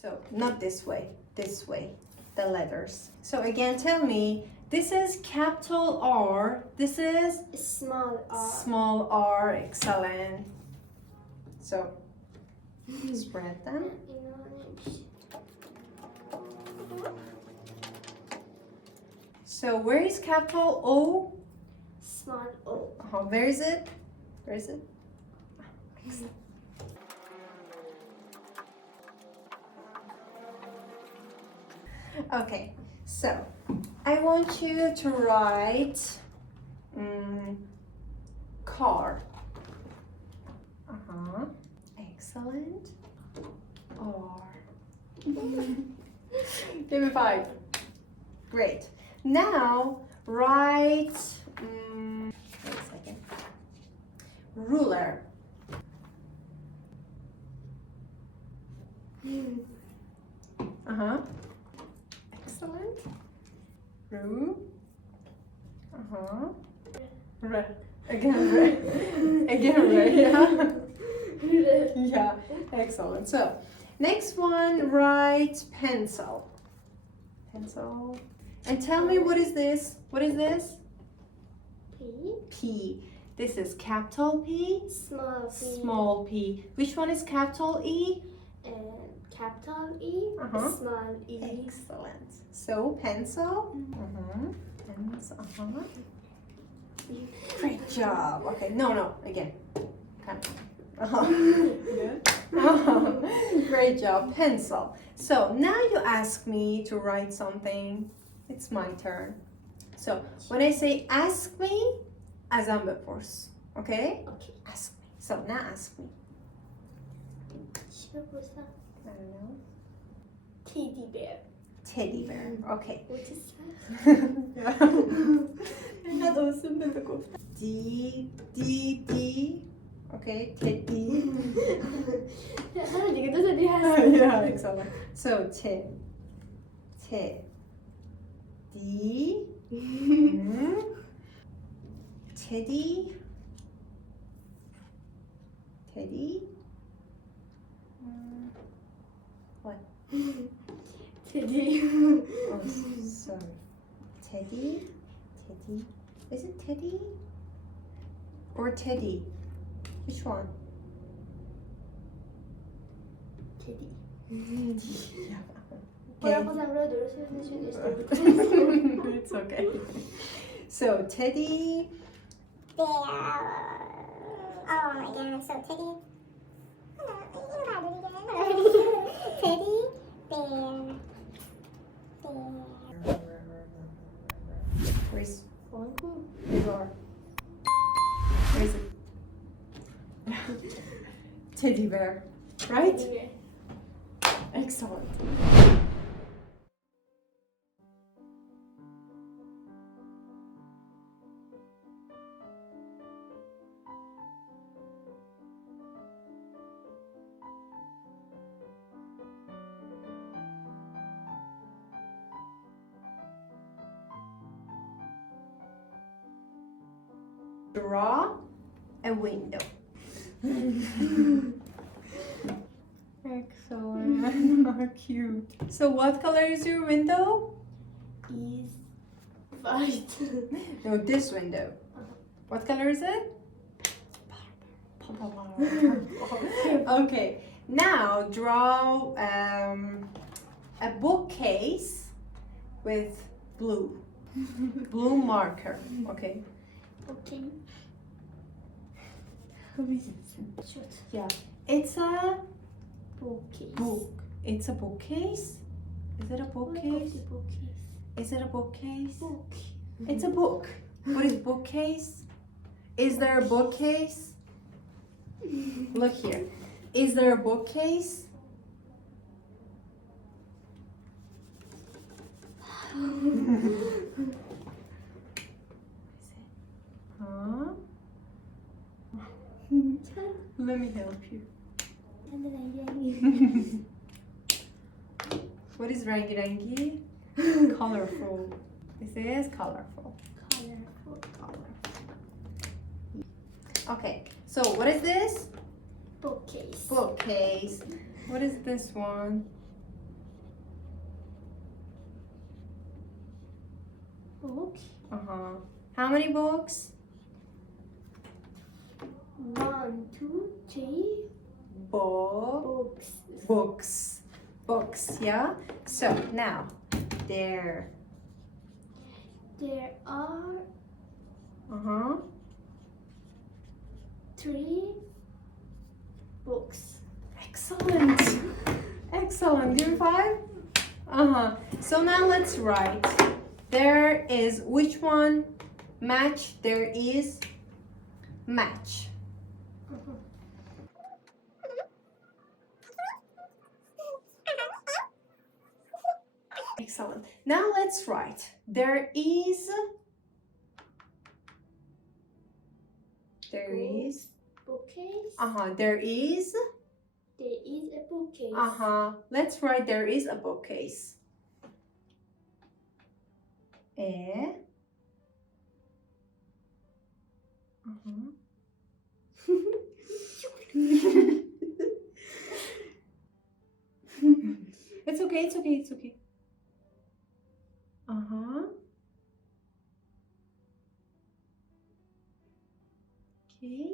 So not this way, the letters. So again, tell me, this is capital R, this is Small R. small r, excellent. So spread them. So where is capital O? Small O. Where is it? Where is it? Okay, so I want you to write car. Excellent. R. Give me 5. Great. Now write. Wait a second. Ruler. Excellent. Ru. Re. Again, re. Again, re. Yeah. Yeah. Excellent. So, next one, write pencil. Pencil. And tell me, what is this? What is this? P. P. This is capital P. Small P. Small p. Which one is capital E? Capital E. Small E. Excellent. So pencil. Pencil. Great job. Okay. No. Again. Kind of. Good. Great job. Pencil. So now you ask me to write something. It's my turn. So when I say ask me, ازم بپرس. Okay? Okay. Ask me. So now ask me. چی بپرسم؟ I don't know. Teddy bear. Teddy bear. Okay. What is that? اینقدر آسون بهت گفتم. D. Okay. Teddy. همه دیگه 2 تا دی هست. Yeah, excellent. So D. Teddy. What? Teddy. Oh, sorry. Teddy. Is it Teddy? Or Teddy? Which one? Teddy. Yeah. خودم Okay. خودم را درست نشون It's okay. So Teddy. Bear. Oh my god, so Teddy. Teddy bear. Where's One. R? Where is it? Teddy bear, right? Excellent. Draw a window. Excellent. How cute. So what color is your window? Is white. No, this window. What color is it? Okay, now draw a bookcase with blue marker. Okay. Okay. Short. Yeah, it's a Bookcase. book. It's a bookcase. Is it a bookcase? Is it a bookcase? Book. It's a book. What is bookcase? Is there a bookcase? Look here. Is there a bookcase? Huh? Let me help you. What is rangi rangi? Colorful. This is colorful. Okay, so what is this? Bookcase. Bookcase. What is this one? How many books? 1, 2, 3 Books. books. Books, yeah? So now, there. There are Uh-huh. 3 books. Excellent. Excellent. Give me 5. Uh-huh. So now let's write. There is which one? Match. There is match. Excellent. Now let's write. There is. There is. Bookcase. Uh-huh. There is. There is a bookcase. Uh-huh. Let's write there is a bookcase. Uh-huh. It's okay, it's okay, it's okay. Uh-huh. Okay.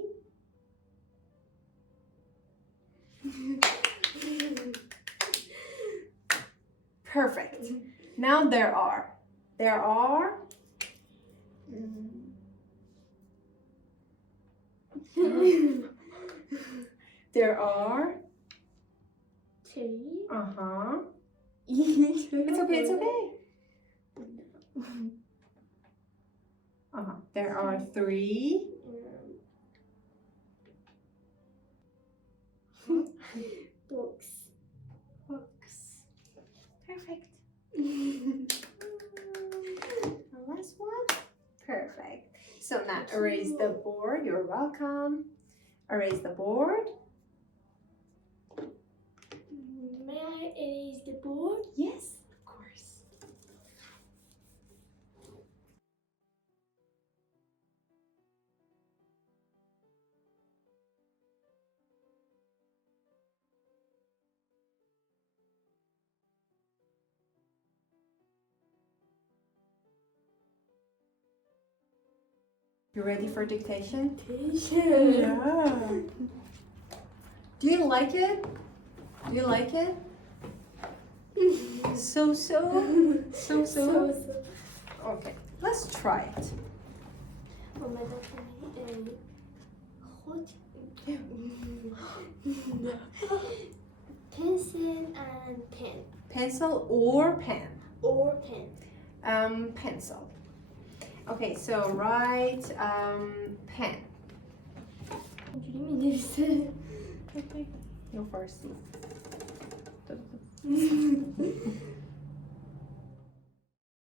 Perfect. Now there are. There are. There are. 3. Uh-huh. It's It's okay, it's okay. Uh-huh. There are 3. Books. Books. Perfect. The last one. Perfect. So now erase the board. You're welcome. Erase the board. May I erase the board? Yes, of course. You ready for dictation? Dictation. Yeah. Do you like it? Do you like it? So. Okay, let's try it. Oh my God. What? Pencil and pen. Pencil or pen? Or pen. Pencil. Okay, so write pen. Okay, go first.